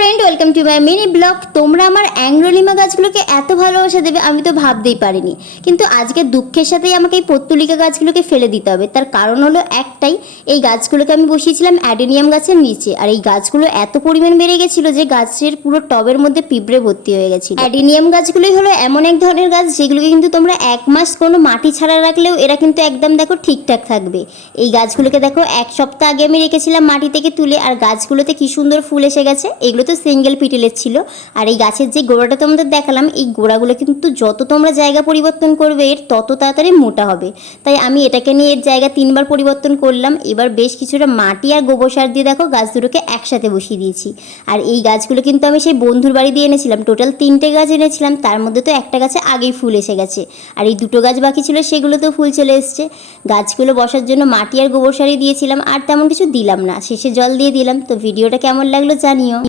Friend welcome to my mini blog. তোমরা আমার অ্যাংলোলিমা গাছগুলোকে এত ভালোবাসা দেবে আমি তো ভাবতেই পারিনি, কিন্তু আজকে দুঃখের সাথেই আমাকে এই পত্তুলিকা গাছগুলোকে ফেলে দিতে হবে। তার কারণ হলো একটাই, এই গাছগুলোকে আমি বসিয়েছিলাম অ্যাডেনিয়াম গাছের নিচে, আর এই গাছগুলো এত পরিমাণ বেড়ে গেছিল যে গাছের পুরো টবের মধ্যে পিঁপড়ে ভর্তি হয়ে গেছিল। অ্যাডেনিয়াম গাছগুলোই হলো এমন এক ধরনের গাছ যেগুলোকে কিন্তু তোমরা এক মাস কোনো মাটি ছাড়া রাখলেও এরা কিন্তু একদম দেখো ঠিকঠাক থাকবে। এই গাছগুলোকে দেখো এক সপ্তাহ আগে আমি রেখেছিলাম মাটি থেকে তুলে, আর গাছগুলোতে কি সুন্দর ফুল এসে গেছে। এগুলো তো সিঙ্গেল পিটেলের ছিল, আর এই গাছের যে গোড়াটা তোমাদের দেখালাম, এই গোড়াগুলো কিন্তু যত তোমরা জায়গা পরিবর্তন করবে এর তত তাড়াতাড়ি মোটা হবে। তাই আমি এটাকে নিয়ে এর জায়গা 3বার পরিবর্তন করলাম। এবার বেশ কিছুটা মাটি আর গোবর সার দিয়ে দেখো গাছ দুটোকে একসাথে বসিয়ে দিয়েছি। আর এই গাছগুলো কিন্তু আমি সেই বন্ধুর বাড়ি দিয়ে এনেছিলাম, টোটাল 3টে গাছ এনেছিলাম, তার মধ্যে তো একটা গাছে আগেই ফুল এসে গেছে, আর এই 2টো গাছ বাকি ছিল সেগুলোতেও ফুল চলে এসছে। গাছগুলো বসার জন্য মাটি আর গোবর সারই দিয়েছিলাম, আর তেমন কিছু দিলাম না, শেষে জল দিয়ে দিলাম। তো ভিডিওটা কেমন লাগলো জানিও।